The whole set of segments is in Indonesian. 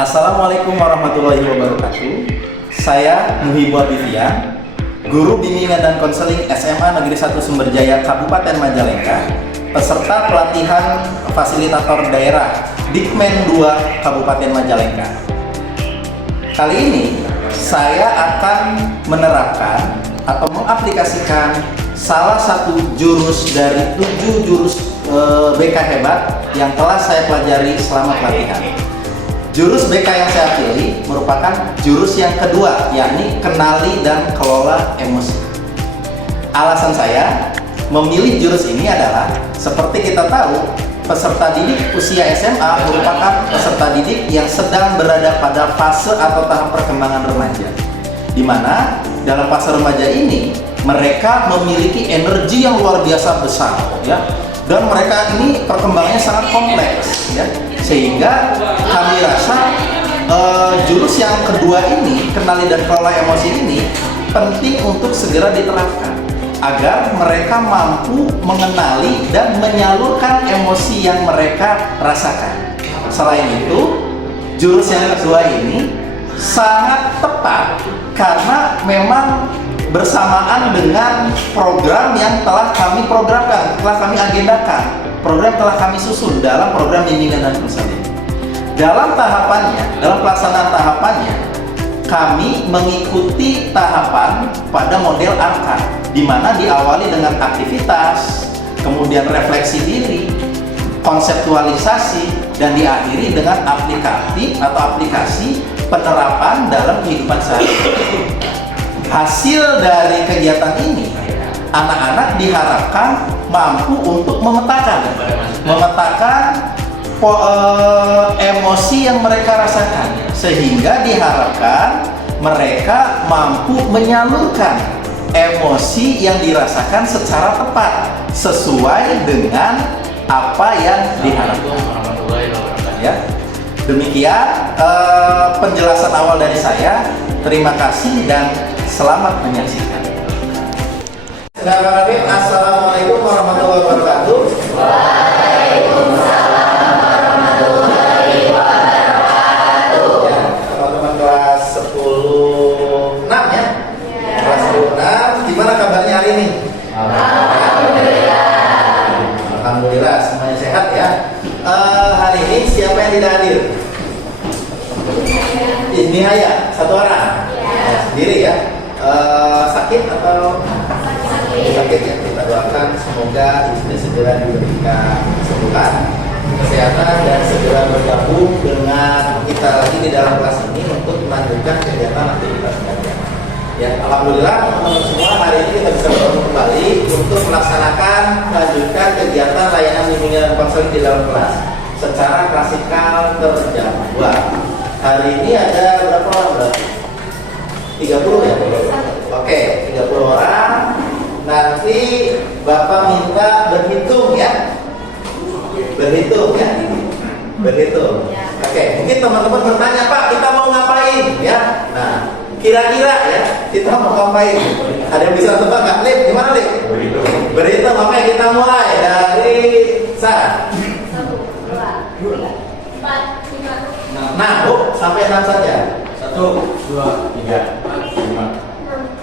Assalamualaikum warahmatullahi wabarakatuh. Saya Muhibbu Abifian, Guru Bimbingan dan Konseling SMA Negeri 1 Sumberjaya Kabupaten Majalengka, peserta pelatihan fasilitator daerah Dikmen 2 Kabupaten Majalengka. Kali ini saya akan menerapkan atau mengaplikasikan salah satu jurus dari 7 jurus BK hebat yang telah saya pelajari selama pelatihan. Jurus BK yang saya pilih merupakan jurus yang kedua, yakni kenali dan kelola emosi. Alasan saya memilih jurus ini adalah, seperti kita tahu, peserta didik usia SMA merupakan peserta didik yang sedang berada pada fase atau tahap perkembangan remaja, di mana dalam fase remaja ini mereka memiliki energi yang luar biasa besar, ya, dan mereka ini perkembangannya sangat kompleks, ya, sehingga kami rasa jurus yang kedua ini, kenali dan kelola emosi ini, penting untuk segera diterapkan agar mereka mampu mengenali dan menyalurkan emosi yang mereka rasakan. Selain itu, jurus yang kedua ini sangat tepat karena memang bersamaan dengan program yang telah kami programkan, telah kami agendakan, program telah kami susun dalam program bimbingan dan konseling. Dalam tahapannya, dalam pelaksanaan tahapannya, kami mengikuti tahapan pada model ARKA, di mana diawali dengan aktivitas, kemudian refleksi diri, konseptualisasi, dan diakhiri dengan aplikasi penerapan dalam kehidupan sehari-hari. Hasil dari kegiatan ini, anak-anak diharapkan mampu untuk memetakan emosi yang mereka rasakan, sehingga diharapkan mereka mampu menyalurkan emosi yang dirasakan secara tepat sesuai dengan apa yang diharapkan. Ya, demikian penjelasan awal dari saya. Terima kasih dan selamat menyaksikan. Assalamualaikum warahmatullahi wabarakatuh. Waalaikumsalam warahmatullahi wabarakatuh. Ya, teman-teman kelas 10-6 ya? Kelas 10-6, gimana kabarnya hari ini? Alhamdulillah. Alhamdulillah, semuanya sehat ya. Hari ini siapa yang tidak hadir? Ini Haya, satu orang. Sendiri ya. Sakit atau sakit ya? Kita doakan semoga istri segera diberikan kesembuhan, kesehatan, dan segera bergabung dengan kita lagi di dalam kelas ini untuk melanjutkan kegiatan aktivitas belajar. Ya, alhamdulillah teman-teman semua, hari ini kita bisa bertemu kembali untuk melaksanakan melanjutkan kegiatan layanan bimbingan dan konseling di dalam kelas secara klasikal terjadwal. Hari ini ada berapa orang berarti? 30 ya? Oke, 30 orang. Nanti Bapak minta berhitung ya. Berhitung ya. Berhitung. Oke, mungkin teman-teman bertanya, Pak, kita mau ngapain ya? Nah, kira-kira ya, kita mau ngapain? Ada yang bisa tebak nggak? Lip, gimana Lip? Berhitung. Oke, kita mulai dari Sarah. 1, 2, 3, 4, 5. Nah, Bu, sampai 6 saja. 1, 2, 3, 5.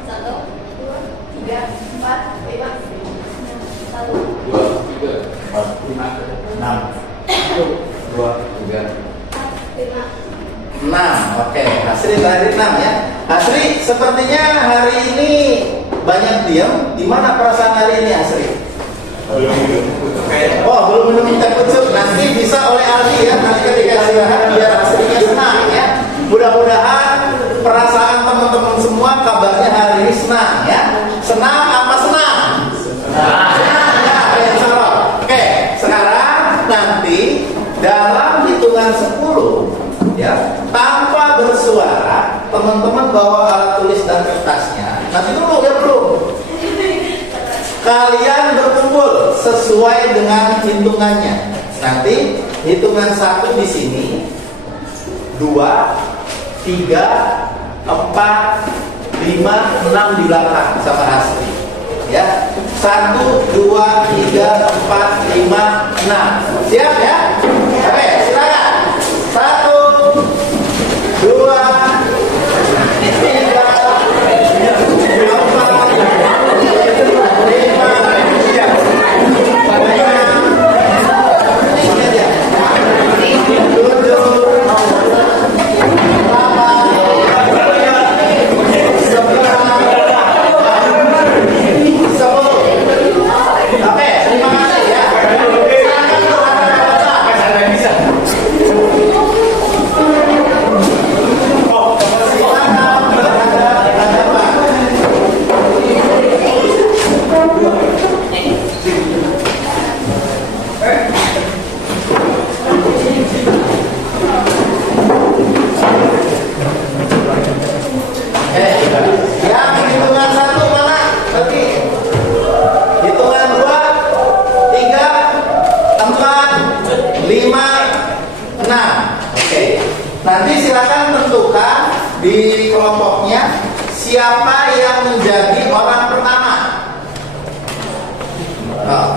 1, 2, 3, 4, 5. 1, 2, 3, 4, 5. 6. 1, 2, 3. 5. 6. Oke, Hasri tadi 6 ya. Hasri, sepertinya hari ini banyak diam. Gimana perasaan hari ini, Hasri? Oh, belum minum teh pucuk. Nanti bisa oleh Aldi ya. Nanti ketika istirahat biar Hasrinya senang ya. Mudah-mudahan perasaan teman-teman semua kabarnya hari ini senang ya. Senang apa senang? Senang ya, insya Allah. Oke, sekarang nanti dalam hitungan 10 ya, tanpa bersuara, teman-teman bawa alat tulis dan kertasnya. Nanti dulu ya, belum. Kalian berkumpul sesuai dengan hitungannya. Nanti hitungan 1 di sini, 2, 3, 4, 5, 6 di belakang sama Hasri. Ya, 1, 2, 3, 4, 5, 6. Siap ya? Oke, silakan. 1, Nanti silakan tentukan di kelompoknya siapa yang menjadi orang pertama. Oh.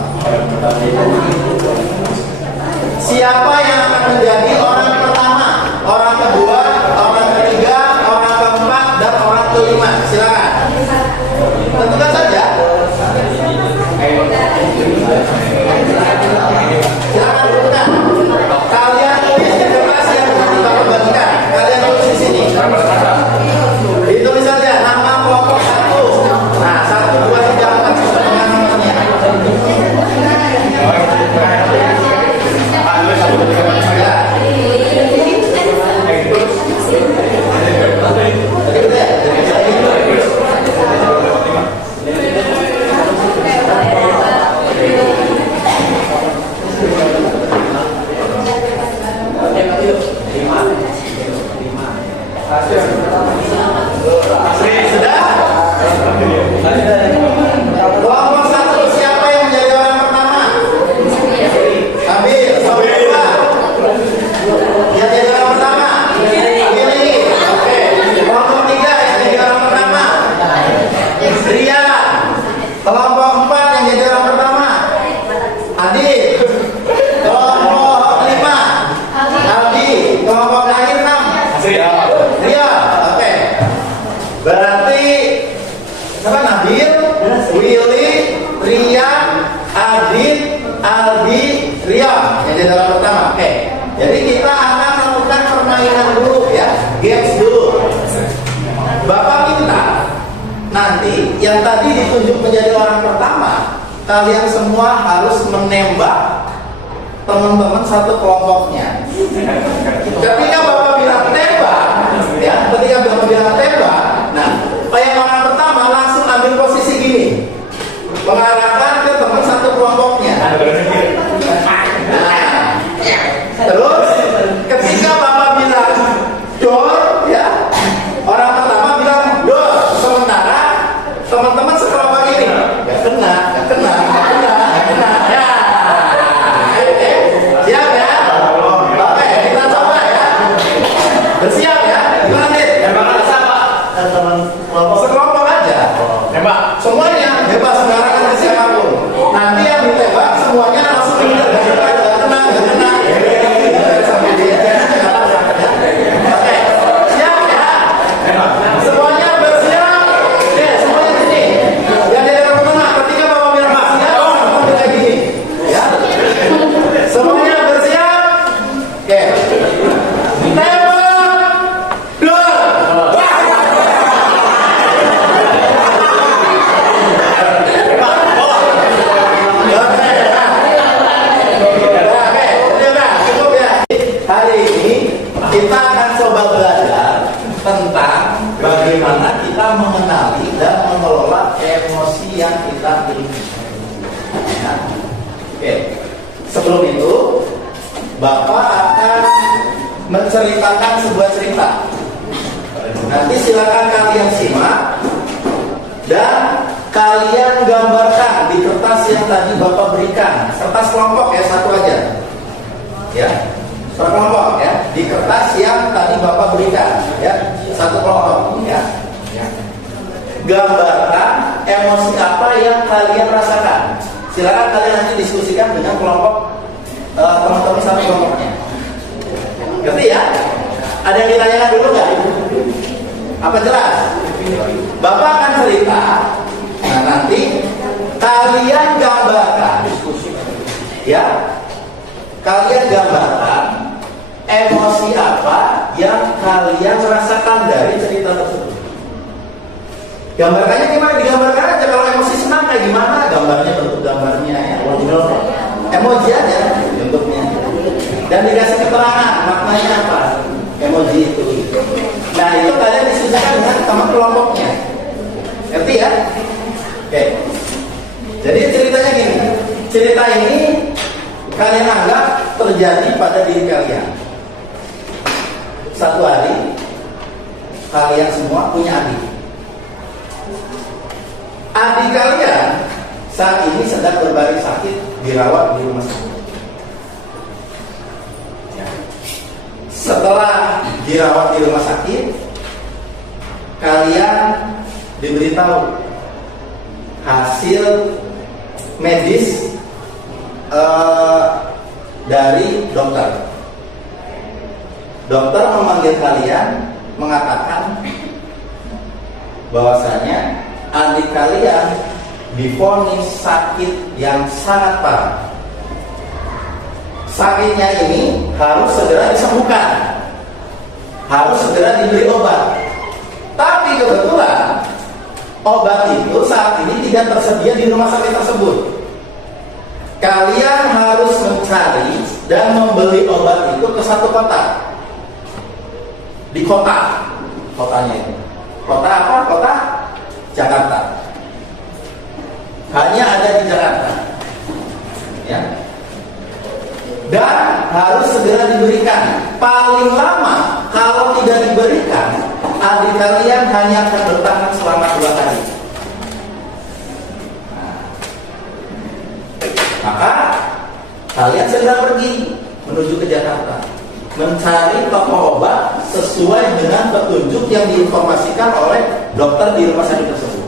Siapa yang akan menjadi orang pertama, orang kedua, orang ketiga, orang keempat, dan orang kelima? Silakan. Tentukan saja. Silakan tentukan. Kalian tulis di kertas yang Bapak bagikan. Kalian tulis di sini. Ditulis saja nama kelompok 1. Nah, 1, 2, 3, 4 dengan nomornya. Kelompok 1 siapa yang menjadi orang pertama? Ambil. Kelompok 2 yang jadi orang pertama? Pilih. Oke. Kelompok 3 yang jadi orang pertama? Ria. Kelompok 4 yang jadi orang pertama? Adi. Kelompok 5 Aldi. Kelompok terakhir 6 Ria. Oke. Berarti siapa? Nabil, Willy, Rian, Adit, Aldi, Rian yang jadi orang pertama. Oke. Jadi kita akan melakukan permainan dulu ya, games dulu. Bapak minta nanti yang tadi ditunjuk menjadi orang pertama, kalian semua harus menembak teman-teman satu kelompoknya. Ketika Bapak bilang tembak, ya, ketika Bapak bilang tembak, nah, yang orang pertama langsung ambil posisi gini, mengarahkan ke teman satu kelompoknya. Nah, terus ketika Bapak bilang door, ya, orang pertama bilang door. Sementara teman-teman sekelompok ini gak kena. Ya, siap ya? Oke, kita coba ya. Bersiap ya? Gimana nih? Sekelompok aja. Semuanya bebas mengarahkan ke siapapun. Nanti yang ditembak semuanya langsung menghindar. Gak kena. Sampai dia. Oke, siap ya? Semuanya bersiap. Oke, semuanya sini. Yang jadi orang pertama, ketika Bapak bilang siap, langsung kita gini. Ya. Semuanya bersiap. Oke. Tembak. Dua. Hari ini kita akan coba belajar tentang bagaimana kita mengenali dan mengelola emosi yang kita miliki. Ya. Oke. Sebelum itu, Bapak akan menceritakan sebuah cerita. Nanti silakan kalian simak dan kalian gambarkan di kertas yang tadi Bapak berikan. Kertas kelompok ya, satu aja. Ya. Berkelompok ya, di kertas yang tadi Bapak berikan ya, satu kelompok ya. Gambarkan emosi apa yang kalian rasakan. Silakan kalian nanti diskusikan dengan kelompok teman-teman satu kelompoknya. Ngerti ya? Ada yang ditanyakan dulu nggak? Apa jelas? Bapak akan cerita. Nah, nanti kalian gambarkan, ya. Kalian gambarkan emosi apa yang kalian rasakan dari cerita tersebut. Gambarkannya gimana? Digambarkan aja. Kalau emosi senang kayak gimana? Gambarnya, bentuk gambarnya ya. Emoji aja bentuknya. Dan dikasih keterangan maknanya apa? Emoji itu. Nah, itu kalian diskusikan dengan teman kelompoknya. Ngerti ya? Oke. Jadi ceritanya gini. Cerita ini kalian anggap terjadi pada diri kalian. Satu hari kalian semua punya adik. Adik kalian saat ini sedang berbaring sakit, dirawat di rumah sakit. Setelah dirawat di rumah sakit, kalian diberitahu hasil medis dari dokter. Dokter memanggil kalian, mengatakan bahwasanya adik kalian divonis sakit yang sangat parah. Sakitnya ini harus segera disembuhkan, harus segera diberi obat. Tapi kebetulan obat itu saat ini tidak tersedia di rumah sakit tersebut. Kalian harus mencari dan membeli obat itu ke satu kota. Di kotanya itu. Kota apa? Kota Jakarta. Hanya ada di Jakarta. Ya. Dan harus segera diberikan. Paling lama kalau tidak diberikan, adik kalian hanya akan bertahan selama 2 hari. Maka kalian segera pergi menuju ke Jakarta, mencari toko obat sesuai dengan petunjuk yang diinformasikan oleh dokter di rumah sakit tersebut.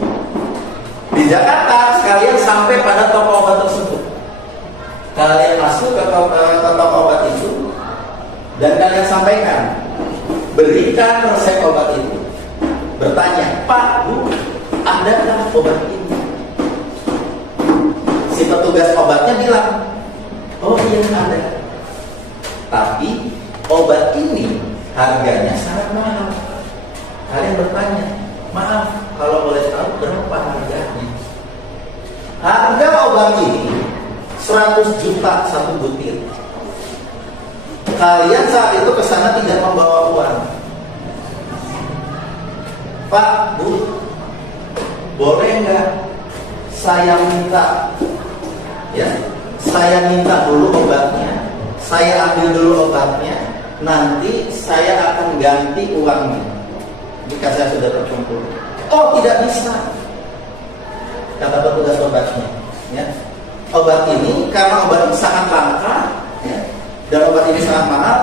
Di Jakarta, sekalian sampai pada toko obat tersebut. Kalian masuk ke toko obat itu dan kalian sampaikan, berikan resep obat itu. Bertanya, Pak, Bu, adakah obat ini? Si petugas obatnya bilang, oh iya ada. Tapi obat ini harganya sangat mahal. Kalian bertanya, maaf kalau boleh tahu berapa harganya? Harga obat ini 100 juta satu butir. Kalian saat itu ke sana tidak membawa uang. Pak, Bu, boleh nggak saya minta, ya, saya minta dulu obatnya, saya ambil dulu obatnya, nanti saya akan ganti uangnya jika saya sudah terkumpul. Oh, tidak bisa, kata petugas obatnya. Ya. Obat ini karena obat ini sangat langka, ya, dan obat ini sangat mahal.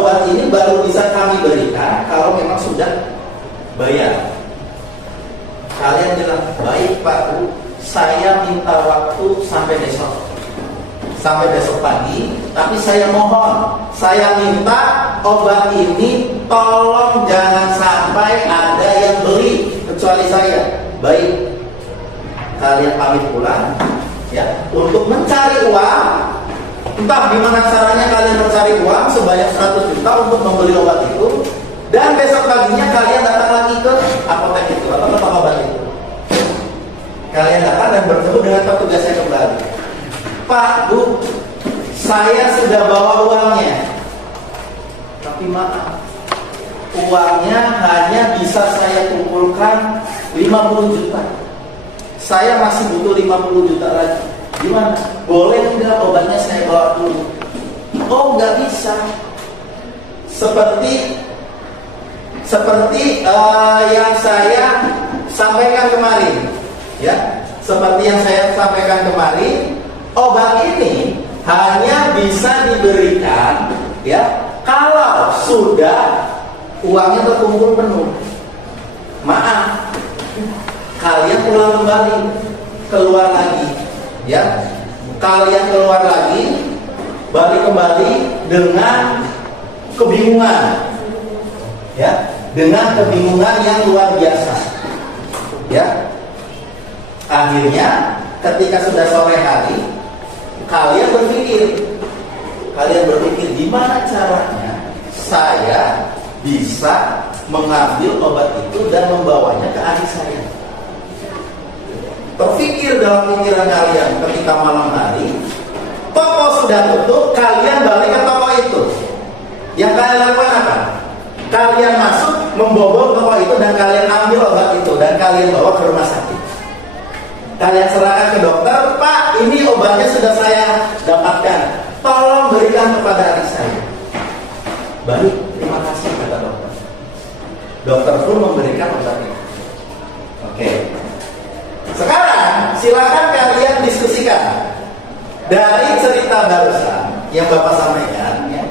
Obat ini baru bisa kami berikan kalau memang sudah bayar. Kalian bilang, baik Pak Bu, saya minta waktu sampai besok pagi, tapi saya mohon, saya minta obat ini tolong jangan sampai ada yang beli kecuali saya. Baik, kalian pamit pulang, ya, untuk mencari uang. Entah gimana caranya kalian mencari uang sebanyak 100 juta untuk membeli obat itu, dan besok paginya kalian datang lagi ke apotek itu atau ke toko obat itu. Kalian datang dan bertemu dengan petugasnya kembali. Pak, Bu, saya sudah bawa uangnya, tapi maaf, uangnya hanya bisa saya kumpulkan 50 juta. Saya masih butuh 50 juta lagi. Gimana? Boleh enggak obatnya saya bawa dulu? Oh, nggak bisa. Seperti yang saya sampaikan kemarin, ya. Seperti yang saya sampaikan kemarin, obat ini hanya bisa diberikan, ya, kalau sudah uangnya terkumpul penuh. Maaf, kalian pulang kembali, keluar lagi, ya. Kalian keluar lagi, balik kembali dengan kebingungan, ya, dengan kebingungan yang luar biasa, ya. Akhirnya ketika sudah sore hari, kalian berpikir gimana caranya saya bisa mengambil obat itu dan membawanya ke adik saya. Berpikir dalam pikiran kalian ketika malam hari, toko sudah tutup, kalian balik ke toko itu. Yang kalian lakukan apa? Kalian masuk, membobol toko itu dan kalian ambil obat itu dan kalian bawa ke rumah sakit. Kalian serahkan ke dokter, Pak, ini obatnya sudah saya dapatkan, tolong berikan kepada adik saya. Baik, terima kasih, kata dokter. Dokter pun memberikan obat itu. Oke. Sekarang silakan kalian diskusikan dari cerita barusan yang Bapak sampaikan, ya.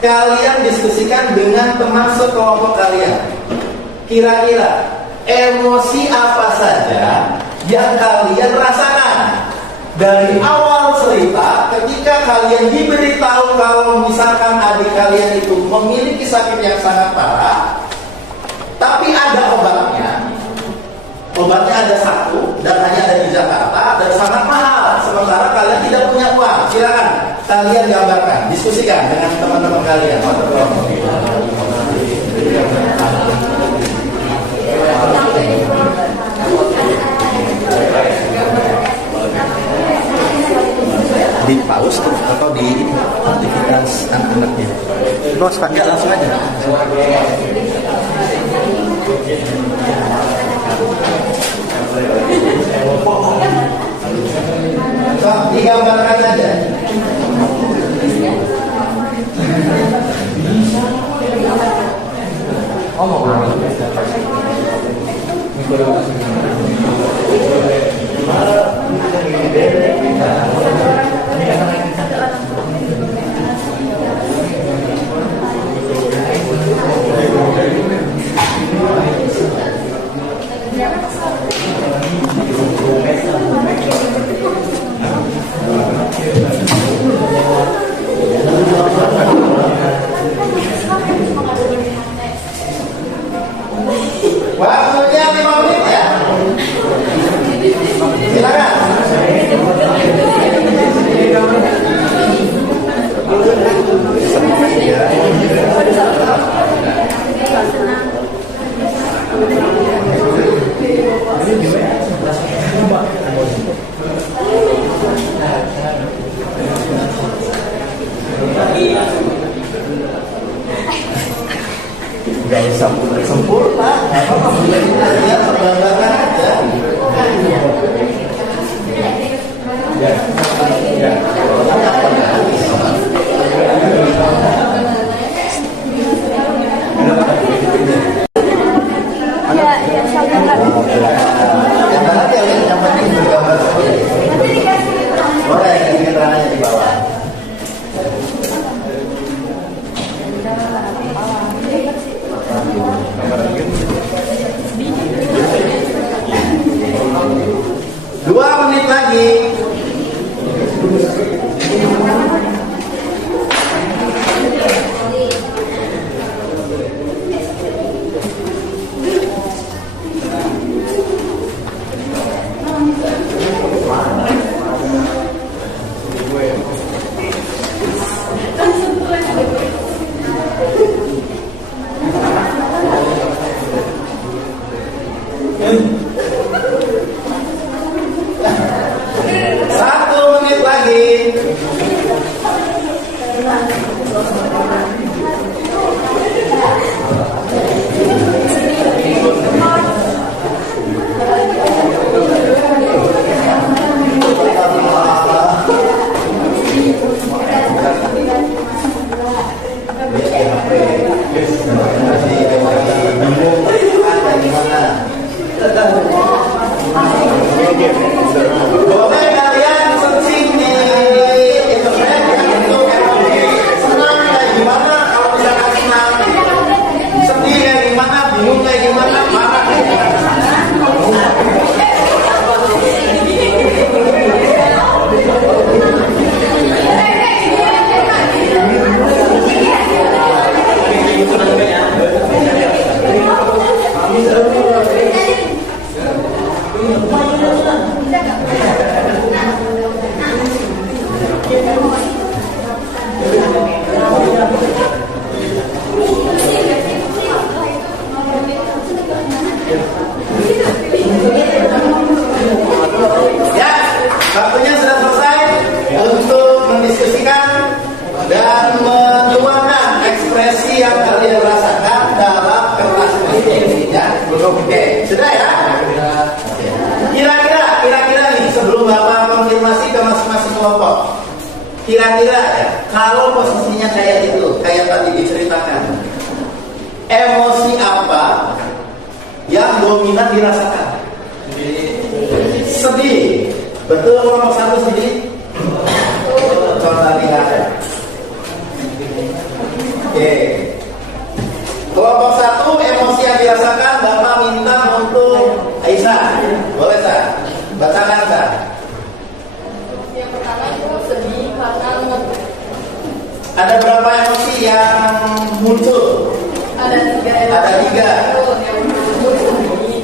kalian diskusikan dengan teman sekelompok kalian. Kira-kira emosi apa saja yang kalian rasakan dari awal cerita ketika kalian diberitahu kalau misalkan adik kalian itu memiliki sakit yang sangat parah, tapi ada obatnya. Obatnya ada satu dan hanya ada di Jakarta dan sangat mahal. Sementara kalian tidak punya uang. Silakan kalian gambarkan, diskusikan dengan teman-teman kalian. Di paus atau di aktivitas anak-anaknya? Terus enggak langsung aja. So, digambarkan saja. Waktunya 5 menit ya. Silakan. Gak usah sempurna, apa-apa ya, perbandakan aja. Yang penting bergambar sendiri. Boleh kasih keterangannya di bawah. Dua menit lagi. Satu menit lagi. Boleh kalian searching di internet ya untuk senang kayak gimana, kalau misalkan senang, sedih kayak gimana, bingung kayak gimana, marah kayak gimana. Ya, waktunya sudah selesai untuk mendiskusikan dan menuangkan ekspresi yang kalian rasakan dalam kertas ini. Ya, oke, sudah ya. Kira-kira nih sebelum Bapak konfirmasi ke masing-masing kelompok. Kira-kira ya, kalau posisinya kayak itu, kayak tadi diceritakan, emosi apa yang dominan dirasakan? Sedih. Betul kelompok satu sedih? Coba lihat. Kelompok 1 emosi yang dirasakan Bapak minta untuk Aisyah. Boleh Sa? Bacakan Sa. Yang pertama itu sedih karena mengetuk. Ada berapa emosi yang muncul? Ada 3 Ada 3. Yang muncul sedih,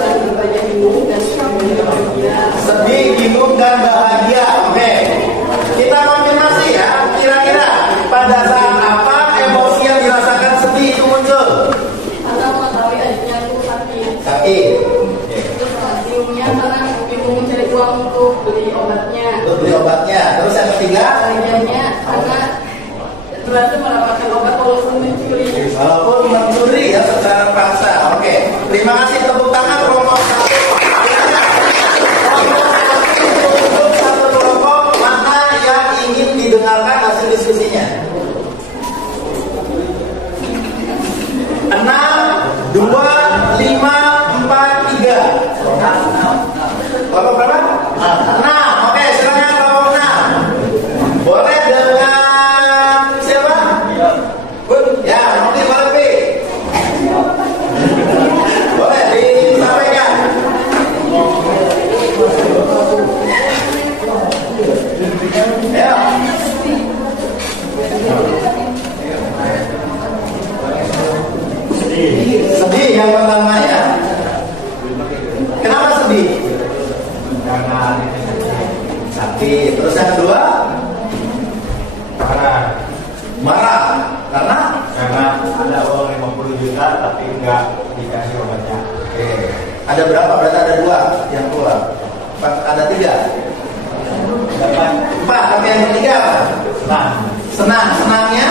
dan banyak bingung dan bahagia. Sedih, bingung, dan bahagia. Oke. Kita konfirmasi ya. Kira-kira pada saat apa emosi yang dirasakan sedih itu muncul? Karena mengetahui adiknya itu sakit. Sakit. Terus bingungnya karena bingung mencari uang untuk beli obatnya. Untuk beli obatnya. Terus yang ketiga? Bahagianya karena berhasil mendapatkan obat walaupun mencuri. Walaupun mencuri ya secara paksa. Oke. Terima kasih, tepuk tangan kelompok 1. Untuk satu kelompok mana yang ingin didengarkan hasil diskusinya? 6, 2, 5, 4, 3. Kelompok berapa? 6. Oke, silakan kelompok 6. Boleh dengan siapa? Ya, nanti boleh Pi. Boleh disampaikan. Ya. Sedih yang pertama ya. Kenapa sedih? Karena Sakit. Terus yang kedua? marah. Marah. Karena? Karena ada uang 50 juta tapi enggak dikasih obatnya. Oke. Ada berapa? Berarti ada 2 yang keluar. Ada 3. Dapat 4. Tapi yang ketiga apa? nah Senang. Senangnya?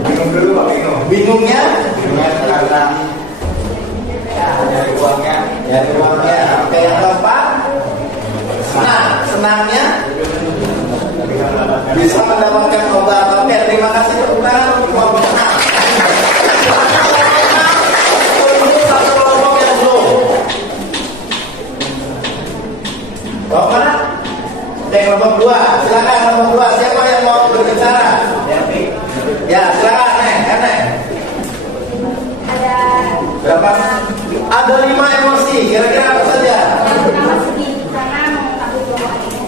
bingung dulu Pak, bingung. Bingungnya? Bingungnya karena dari uangnya. Ya, uangnya. Oke, yang keempat? Senang. Senangnya? Bisa mendapatkan obat. Oke, terima kasih tepuk tangan untuk kelompok 6. Untuk satu kelompok yang belum. Kelompok mana? Oke, kelompok 2. Silakan kelompok 2. Siapa yang mau berbicara? Ya, silakan, Neng. Ada Berapa? Ada 5 emosi. Kira-kira apa saja? yang pertama sedih karena mengetahui bahwa adiknya.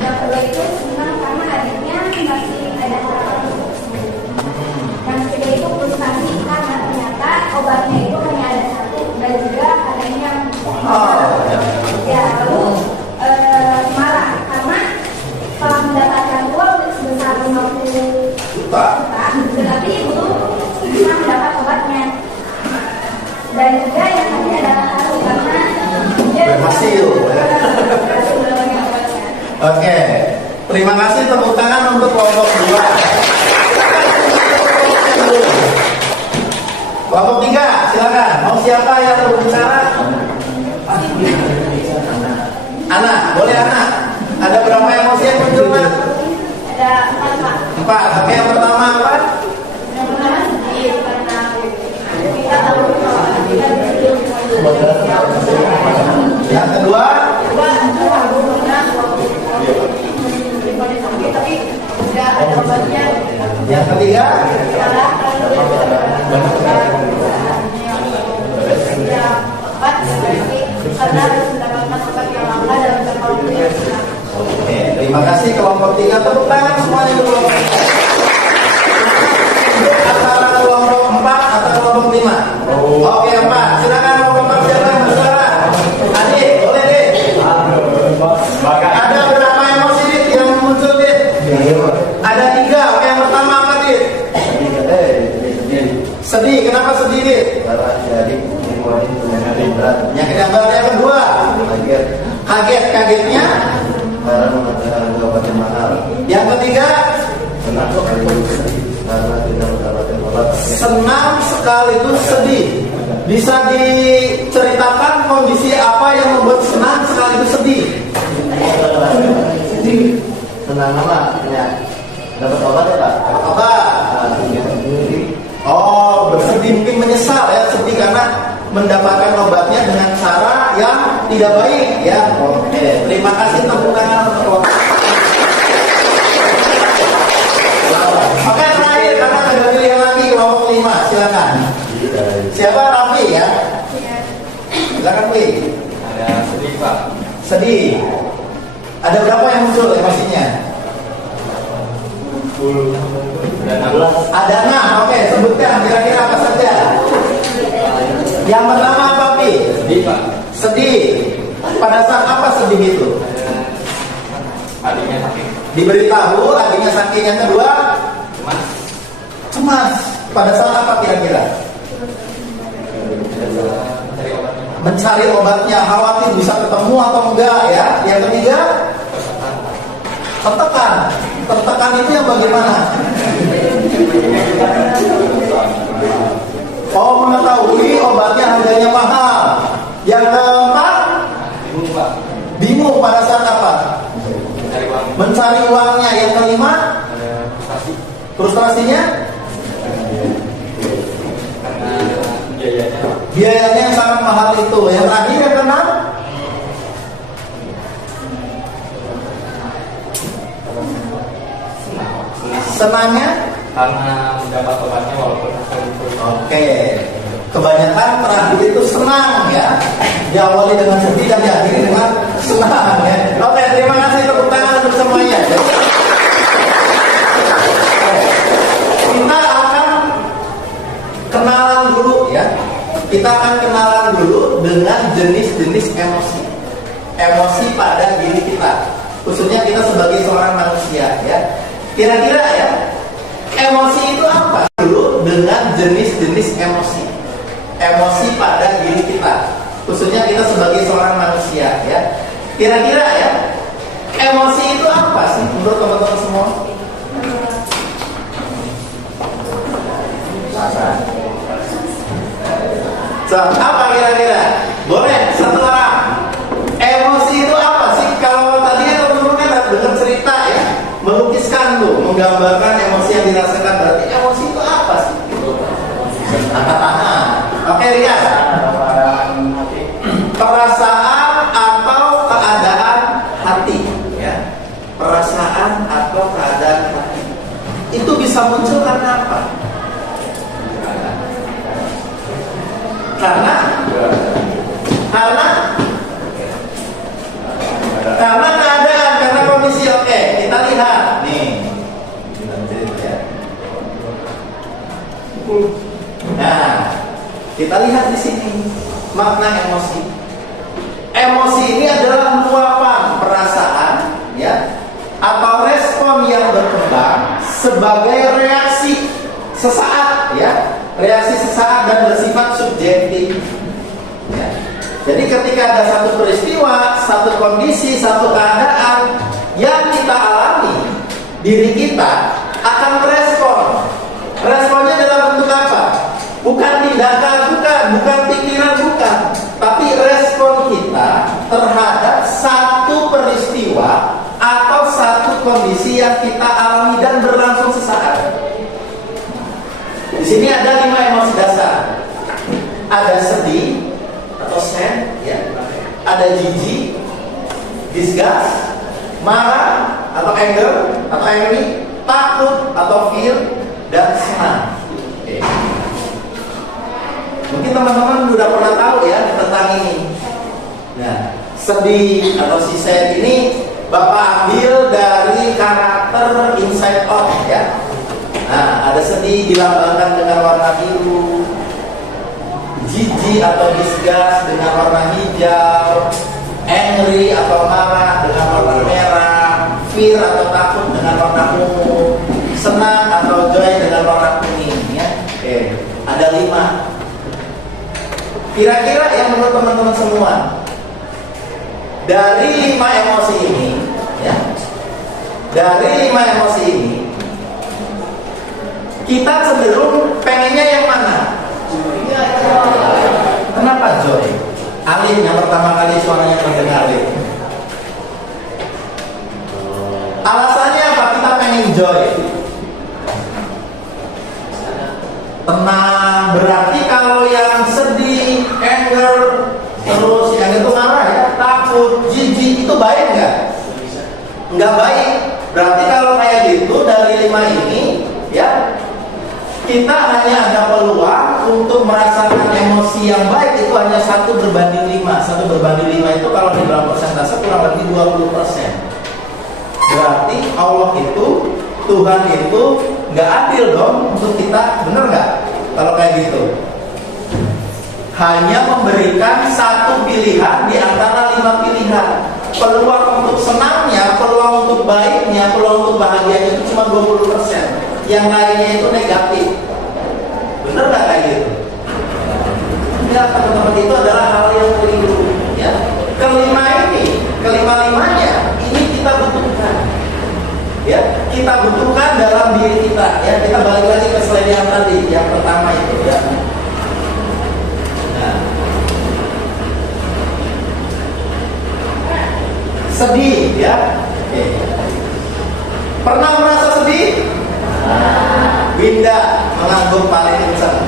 Yang kedua itu senang karena adiknya masih ada harapan untuk sembuh. Yang ketiga itu frustasi karena ternyata obatnya itu hanya ada 1 dan juga harganya yang ya lalu marah karena telah mendapatkan uang sebesar 50 Lupa. tetapi belum bisa mendapat obatnya. Dan juga yang tadi adalah haru karena dia Berhasil. berhasil mendapatkan obatnya. Oke. Terima kasih, tepuk tangan untuk kelompok 2. Kelompok 3, silakan. Mau siapa yang berbicara? Anak, boleh anak. Ada berapa emosi yang muncul, Mas? Ada 4 Pak. 4. Tapi yang pertama apa? Yang pertama sedih karena kita tahu kalau kita belum Yang kedua? tapi sudah ada obatnya. Yang ketiga? Karena harus mendapatkan obat yang langka dalam jangka waktu yang singkat. Oke, terima kasih kelompok 3. Tepuk tangan semuanya untuk kelompok 3. Antara kelompok 4 atau kelompok 5? Oke, 4. Silakan kelompok 4 siapa yang bersuara? Adik, boleh Dik. Ada berapa emosi Dik yang muncul Dik? Ada 3. Oke, yang pertama apa Dik? Sedih. Kenapa sedih Dik? Yang kedua? Kaget. Kagetnya? Yang ketiga? Senang sekaligus sedih. Bisa diceritakan kondisi apa yang membuat senang sekaligus sedih? Senang apa? Ya. Dapat obat ya Pak? Obat. Oh, bersedih mungkin menyesal ya, sedih karena mendapatkan obatnya dengan cara yang tidak baik ya. Oke, terima kasih tepuk tangan untuk kelompok. Oke, Ada 6, oke, sebutkan kira-kira apa saja. Yang pertama apa, Pi? Sedih, Pak. Sedih. Pada saat apa sedih itu? Adiknya sakit. Diberitahu adiknya sakit. Yang kedua, Cemas. cemas. Pada saat apa kira-kira? Mencari obatnya. Mencari obatnya, khawatir bisa ketemu atau enggak ya. Yang ketiga, tertekan. Tertekan itu yang bagaimana? Oh, mengetahui obatnya harganya mahal. Yang keempat, Bingung, Pak. bingung pada saat apa? Mencari uang. Mencari uangnya. Yang kelima, Frustasi. frustrasinya, Karena biayanya, Pak. biayanya yang sangat mahal itu. Yang terakhir, yang keenam, senangnya. Karena mendapat obatnya walaupun hasilnya Oke, kebanyakan terakhir itu senang ya. Diawali dengan sedih dan diakhiri dengan senang ya. Oke, terima kasih tepuk tangan untuk semuanya. Kita akan kenalan dulu ya. Kita akan kenalan dulu dengan jenis-jenis emosi. Emosi pada diri kita, khususnya kita sebagai seorang manusia ya. Kira-kira ya, emosi itu apa? Dulu dengan jenis-jenis emosi. Emosi pada diri kita, khususnya kita sebagai seorang manusia ya. Kira-kira ya, emosi itu apa sih menurut teman-teman semua? So, apa kira-kira? Boleh satu orang. Emosi itu apa sih? Kalau tadi teman-teman kan dengar cerita ya, melukiskan tuh, menggambarkan emosi yang dirasakan. Berarti emosi itu apa sih? Angkat tangan. Oke, lihat. Perasaan atau keadaan hati, ya. Perasaan atau keadaan hati. Itu bisa muncul karena apa? Karena keadaan, karena kondisi. Oke, kita lihat nih. Nah, kita lihat di sini makna emosi. Emosi ini adalah luapan perasaan, ya, atau respon yang berkembang sebagai reaksi sesaat, ya, reaksi sesaat dan bersifat subjektif. Ya. Jadi ketika ada satu peristiwa, satu kondisi, satu keadaan yang kita alami, diri kita akan merespon. Responnya dalam bentuk apa? Bukan tindakan, bukan pikiran, bukan. Tapi respon kita terhadap satu peristiwa atau satu kondisi yang kita alami dan berlangsung sesaat. Di sini ada 5 emosi dasar. Ada sedih atau sad, ya. Ada jijik, disgust, marah atau anger atau angry, takut atau fear, dan senang. Oke. Mungkin teman-teman sudah pernah tahu ya tentang ini. Nah, sedih atau si sad ini Bapak ambil dari karakter Inside Out ya. Nah, ada sedih dilambangkan dengan warna biru, jijik atau disgust dengan warna hijau, angry atau marah dengan warna merah, fear atau takut dengan warna ungu, senang atau joy dengan warna kuning ya. Oke, ada 5. Kira-kira yang menurut teman-teman semua, dari 5 emosi ini ya, dari 5 emosi ini kita cenderung pengennya yang mana? Kenapa joy? Alif yang pertama kali suaranya terdengar Alif. Alasannya apa? Kita pengen joy. Tenang. Berarti kalau yang sedih, anger, terus yang itu marah ya, takut, jijik, itu baik nggak? Nggak baik. Berarti kalau kayak gitu dari 5 ini ya, kita hanya ada peluang untuk merasakan emosi yang baik itu hanya 1/5. 1/5 itu kalau di dalam persentase kurang lebih 20%. Berarti Allah itu Tuhan itu nggak adil dong untuk kita, bener nggak? Kalau kayak gitu, hanya memberikan satu pilihan di antara 5 pilihan. Peluang untuk senangnya, peluang untuk baiknya, peluang untuk bahagianya itu cuma 20%. Yang lainnya itu negatif. Bener nggak kayak gitu? Ya, teman-teman, itu adalah hal yang keliru. Ya, kelima-limanya ini kita butuhkan. Ya, kita butuhkan dalam diri kita. Ya, kita balik lagi ke slide yang tadi, yang pertama itu. Ya. Nah, sedih, ya. Oke. Pernah merasa sedih? Winda mengangguk paling kencang.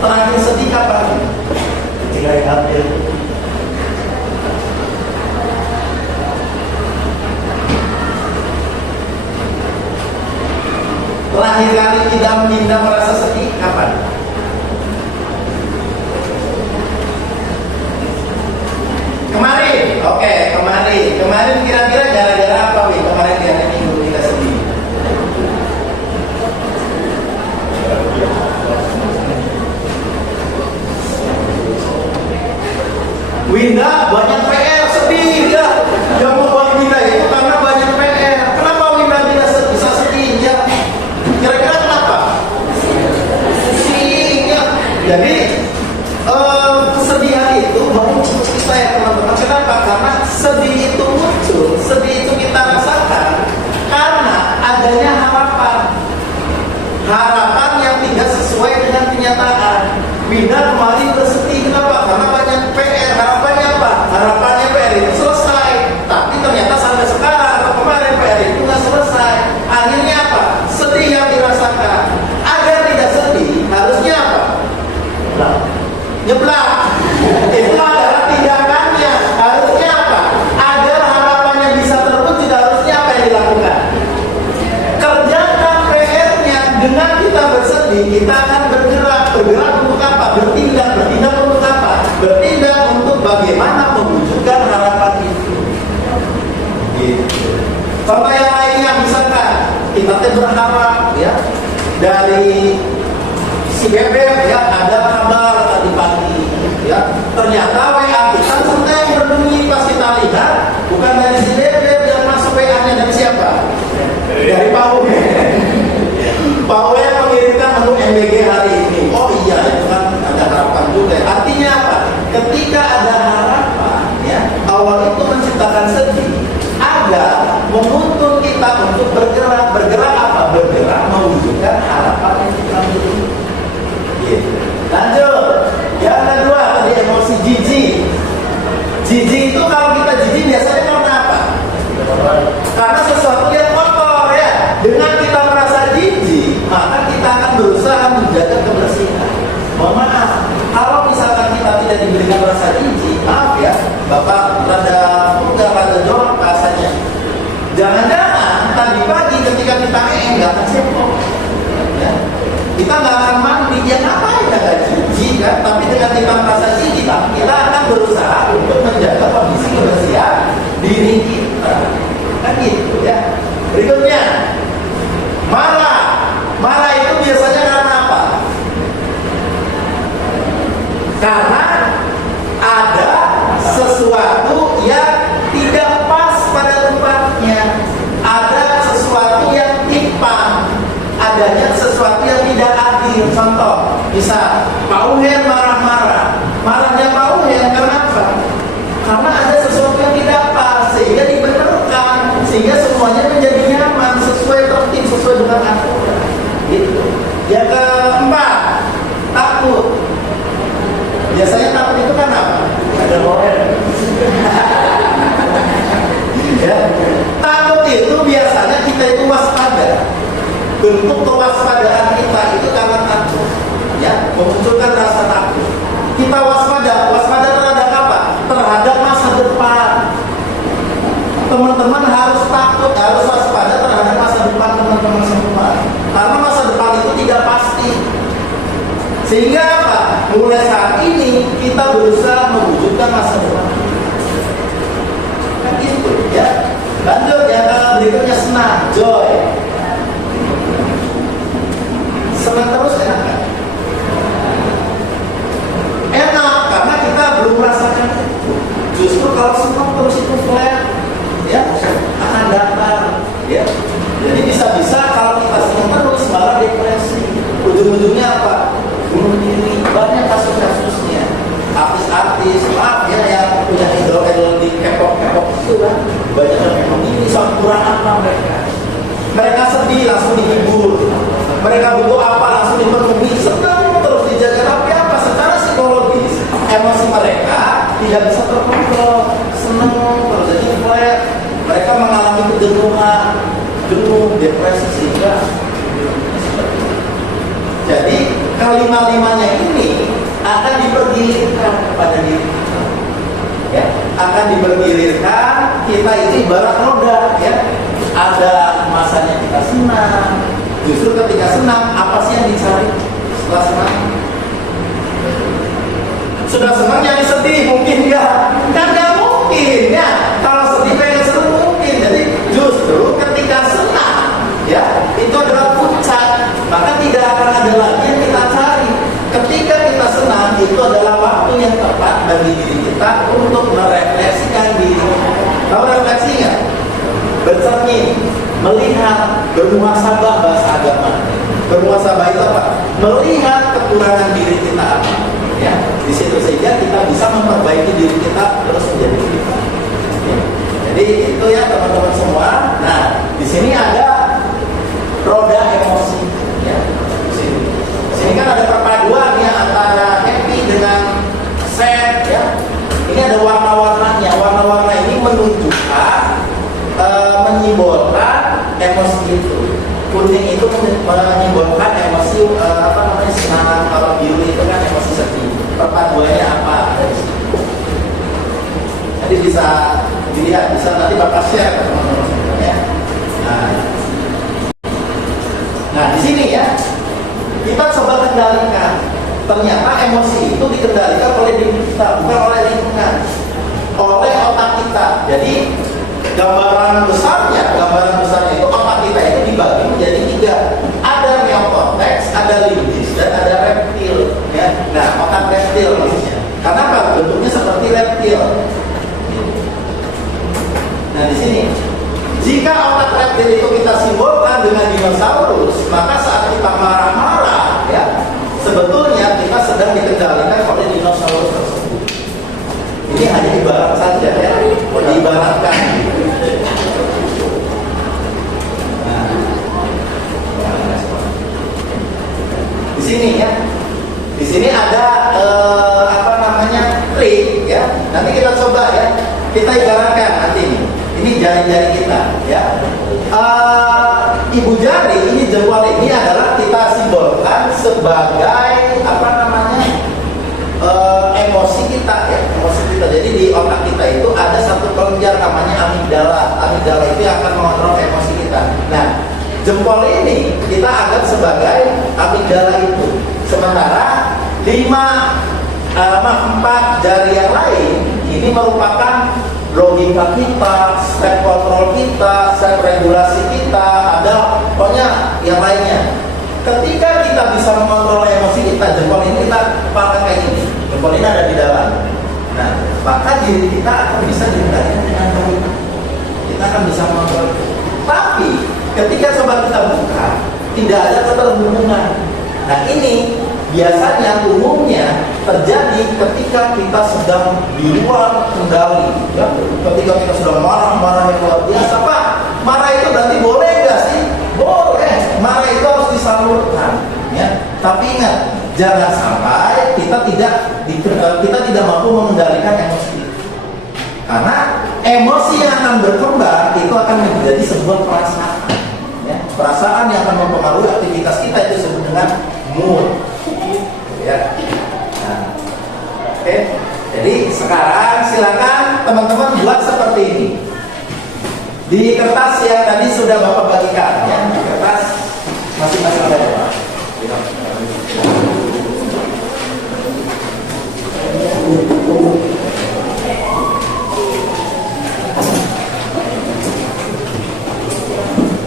Terakhir sedih kapan? Ketika diambil. Terakhir kali tidak Winda merasa sedih kapan? Kemarin. Oke, kemarin. Kemarin kira-kira gara-gara apa, Wi? Kemarin di hari Minggu kita sedih. Winda banyak PR, sedih ya. Yang membuat Winda itu karena banyak PR. Kenapa Winda tidak bisa sedih ya? Kira-kira kenapa? Sedihnya. Jadi kesedihan itu baru kita ya teman-teman. Kenapa? Karena sedih itu muncul, sedih itu kita rasakan karena adanya harapan. Harapan yang tidak sesuai dengan kenyataan. Winda kemarin bersedih, kenapa? Karena banyak PR. Harapannya apa? Harapannya PR itu selesai. Tapi ternyata sampai sekarang atau kemarin PR itu nggak selesai. Akhirnya apa? Sedih yang dirasakan. Agar tidak sedih, harusnya apa? Nyeblak. Itu adalah tindakannya. Harusnya apa? Agar harapannya bisa terwujud, harusnya apa yang dilakukan? Kerjakan PR-nya. Dengan kita bersedih, kita akan bergerak. Bergerak untuk apa? Bertindak. Bertindak untuk apa? Bertindak untuk bagaimana mewujudkan harapan itu. Gitu. Contoh yang lainnya, misalkan kita berharap ya dari si bebek ya ada kabar tadi pagi ya, ternyata WA kita sedang berbunyi. Pas kita lihat bukan dari si bebek yang masuk WA-nya, dari siapa? Dari Pak Uwe. Pak Uwe mengirimkan menu MBG hari ini. Oh iya, itu kan ada harapan juga. Artinya apa? Ketika ada harapan ya, awal itu menciptakan sedih agar menuntun kita untuk bergerak. Bergerak apa? Bergerak mewujudkan harapan yang kita miliki. Gitu. Lanjut. Yang kedua tadi emosi jijik. Jijik itu kalau kita jijik biasanya karena apa? Karena sesuatu yang kotor ya. Dengan kita merasa jijik, maka kita akan berusaha menjaga kebersihan. Mohon maaf, kalau misalkan kita tidak diberikan rasa jijik, maaf ya, Bapak rada jorok rasanya. Jangan-jangan tadi pagi ketika kita nggak akan cebok. Ya. Kita nggak akan mandi, ya ngapain agak jijik kan? Tapi dengan kita merasa jijik, kita akan berusaha untuk menjaga kondisi kebersihan diri kita. Kan gitu ya. Berikutnya, marah. Marah itu biasanya karena apa? Karena ada sesuatu yang tidak pas pada tempatnya. Ada sesuatu yang timpang. Adanya sesuatu yang tidak adil. Contoh, misal Pak Uhen marah-marah. Marahnya Pak Uhen kenapa? Karena ada sesuatu yang tidak pas, sehingga dibenarkan, sehingga semuanya menjadi nyaman, sesuai tertib, sesuai dengan aturan. Gitu. Yang keempat, takut. Biasanya takut itu kan apa? Ada momen. Ya. Takut itu biasanya kita itu waspada. Bentuk kewaspadaan kita itu karena takut, ya, memunculkan rasa takut. Kita waspada terhadap apa? Terhadap masa depan. Teman-teman harus takut, harus waspada terhadap masa depan teman-teman semua. Karena masa depan itu tidak pasti. Sehingga apa? Mulai saat ini kita berusaha mewujudkan masa depan. Kan itu, ya. Lanjut yang berikutnya, senang, joy. ujung-ujungnya apa? Bunuh diri. Banyak kasus-kasusnya. Artis-artis, maaf ya, yang punya idol-idol di K-pop itu kan banyak yang bunuh diri. Kurang apa mereka? Mereka sedih langsung dihibur. Mereka butuh apa langsung dipenuhi. Senang terus dijaga. Tapi apa? Secara psikologis emosi mereka tidak bisa terkontrol. Senang terus jadi flat. Mereka mengalami kejenuhan, jenuh, depresi sehingga jadi kelima-limanya ini akan dipergilirkan kepada diri kita. Ya, akan dipergilirkan. Kita itu ibarat roda, ya. Ada masanya kita senang. Justru ketika senang, apa sih yang dicari setelah senang? Sudah senang jadi sedih, mungkin nggak? Kan nggak mungkin, ya. Kalau sedih pengen senang mungkin. Jadi justru ketika senang, ya, itu adalah puncak. Maka tidak akan ada lagi yang kita cari. Ketika kita senang, itu adalah waktu yang tepat bagi diri kita untuk merefleksikan diri. Tahu refleksi nggak? Bercermin, melihat, bermuhasabah bahasa agama. Bermuhasabah itu apa? Melihat kekurangan diri kita apa. Ya, di situ saja kita bisa memperbaiki diri kita terus menjadi lebih baik. Ya. Jadi itu ya teman-teman semua. Nah, di sini ada roda emosi. Ya, di sini. Di sini kan ada perpaduan ya antara happy dengan sad. Ya, ini ada warna-warnanya. Warna-warna ini menunjukkan, menyimbolkan emosi itu. Kuning itu menyimbolkan emosi senang. Kalau biru itu kan emosi sedih. Perpaduannya apa? Jadi bisa dilihat, bisa nanti Bapak share ke teman-teman ya. Nah, di sini ya kita coba kendalikan. Ternyata emosi itu dikendalikan oleh diri kita, bukan oleh lingkungan, oleh otak kita. Jadi gambaran besarnya itu otak kita itu dibagi menjadi 3. Ada neokortex, ada limbis, dan ada reptil. Ya. Nah, otak reptil maksudnya. Karena apa? Bentuknya seperti reptil. Nah, di sini, jika otak reptil itu kita simbolkan dengan dinosaurus, maka saat kita marah-marah, ya, sebetulnya kita sedang dikendalikan oleh dinosaurus tersebut. Ini hanya ibarat saja, ya, diibaratkan. Di sini ya, di sini ada trik ya. Nanti kita coba ya, kita ibaratkan nanti ini jari-jari kita ya. Ibu jari ini, jempol ini adalah kita simbolkan sebagai emosi kita ya, emosi kita. Jadi di otak kita itu ada satu kelenjar namanya amigdala. Amigdala itu yang akan mengontrol emosi kita. Nah, jempol ini kita anggap sebagai amigdala itu. Sementara 4 jari yang lain ini merupakan logika kita, step kontrol kita, step regulasi kita, ada pokoknya yang lainnya. Ketika kita bisa mengontrol emosi kita, jempol ini kita pakai kayak ini. Jempol ini ada di dalam. Nah, maka diri kita akan bisa dikendalikan dengan baik. Kita akan bisa mengontrol. Tapi ketika coba kita buka, tidak ada keterhubungan. Nah, ini biasanya umumnya terjadi ketika kita sedang di luar kendali, ya. Ketika kita sedang marah-marah yang luar biasa. Pak, marah itu berarti boleh nggak sih? Boleh. Marah itu harus disalurkan, ya. Tapi ingat, jangan sampai kita tidak mampu mengendalikan emosi. Karena emosi yang akan berkembang itu akan menjadi sebuah perasaan, ya. Perasaan yang akan mempengaruhi aktivitas kita itu disebut dengan mood. Ya. Nah, oke. Jadi sekarang silakan teman-teman buat seperti ini. Di kertas yang tadi sudah Bapak bagikan, ya. Di kertas masing-masing ada Bapak.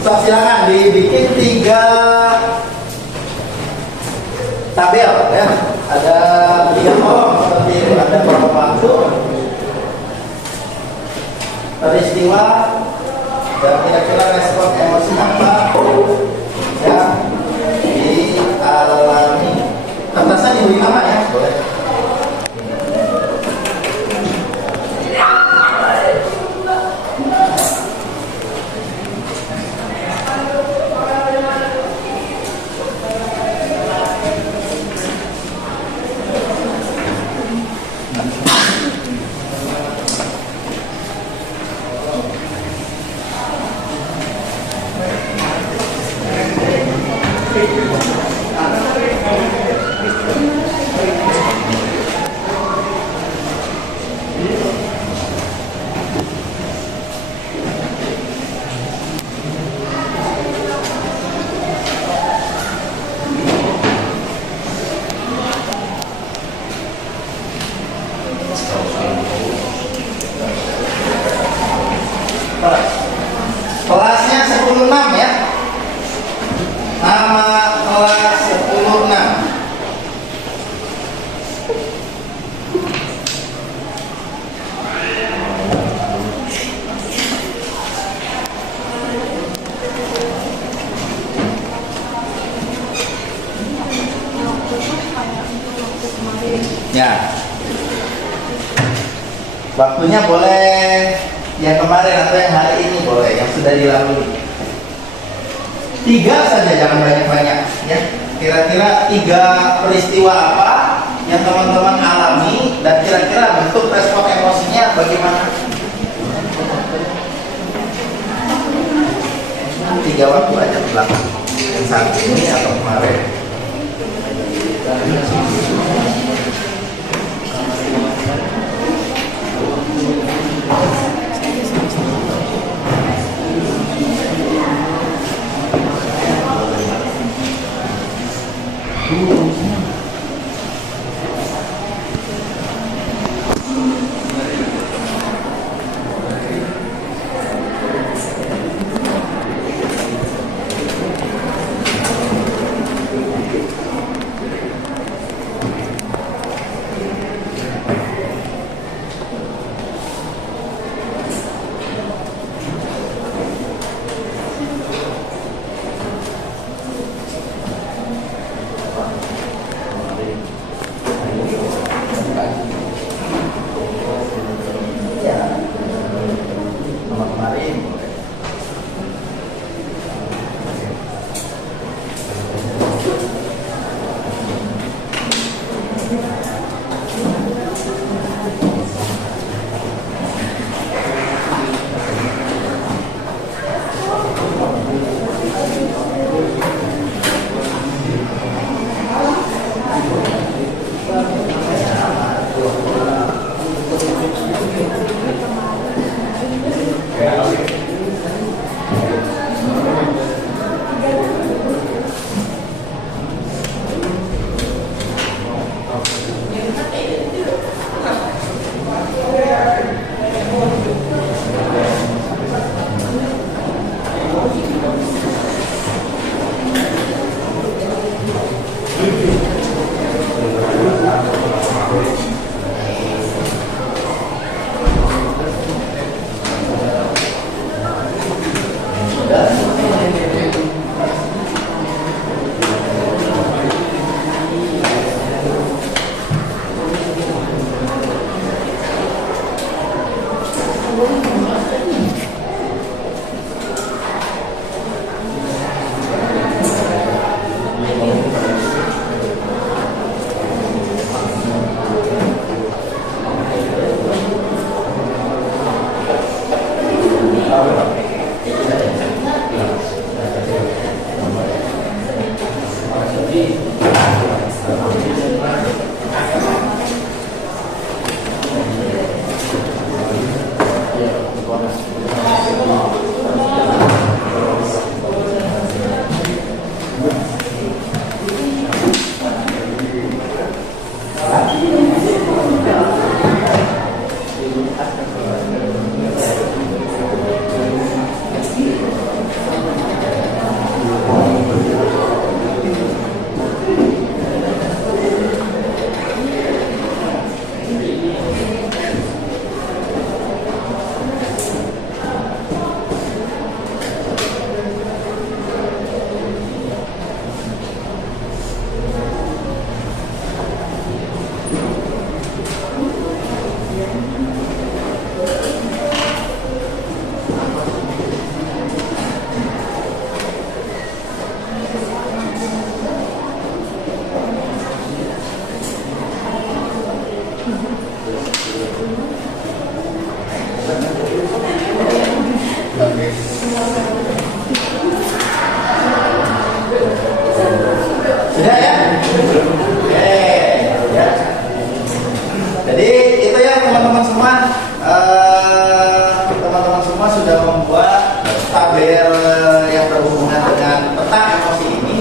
So, silakan dibikin 3 tabel ya, ada 3 kolom seperti itu. Ada kolom waktu, peristiwa, dan kira-kira respon emosi apa ya, dialami Kelasnya 10.6 ya. Nama kelas 10.6. Ya. Waktunya boleh yang kemarin atau yang hari ini boleh, yang sudah dilalui. 3 saja, jangan banyak-banyak ya. Kira-kira 3 peristiwa apa yang teman-teman alami dan kira-kira bentuk respon emosinya bagaimana? 3 waktu aja belakang. Yang saat ini atau kemarin.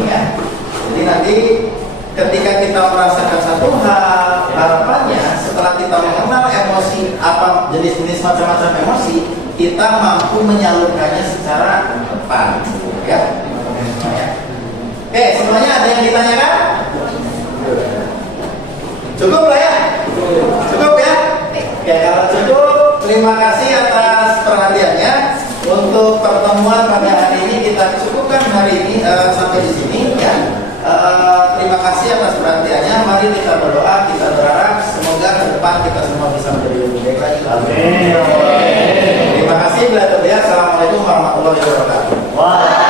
ya. Jadi nanti ketika kita merasakan satu hal, harapannya setelah kita mengenal emosi, apa jenis-jenis macam-macam emosi, kita mampu menyalurkannya secara tepat, ya. Oke, semuanya ada yang ditanyakan? Cukup lah ya? Cukup ya? Oke, kalau cukup, terima kasih atas perhatiannya. Untuk pertemuan pada hari ini kita cukupkan hari ini sampai di sini ya. Terima kasih atas perhatiannya. Mari kita berdoa, kita berharap semoga ke depan kita semua bisa menjadi lebih baik lagi. Amin. Terima kasih. Assalamualaikum warahmatullahi wabarakatuh.